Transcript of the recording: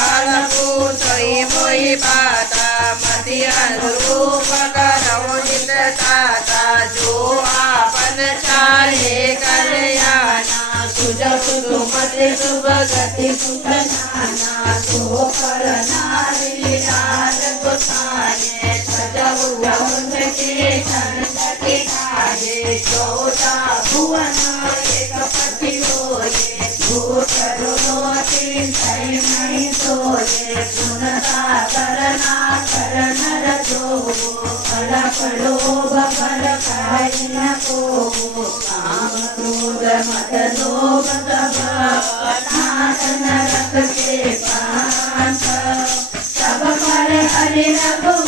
कृपालपुत्री मोहि पाता मति अनुरूप करो हित दाता जो आपन चाहे कल्याणा सुज सुमति शुभ गति सुख नाना तो कर नारी लाल गुसाने सजहु के चरण के काजे चौथा भुवन एक पति होए भूत रुलोति नहीं सोए गुणता करना करण रजो फल फलोभ फल खाई न को काम क्रोध मद लोभ नाथ नरक के पांच सब पर हरि रघु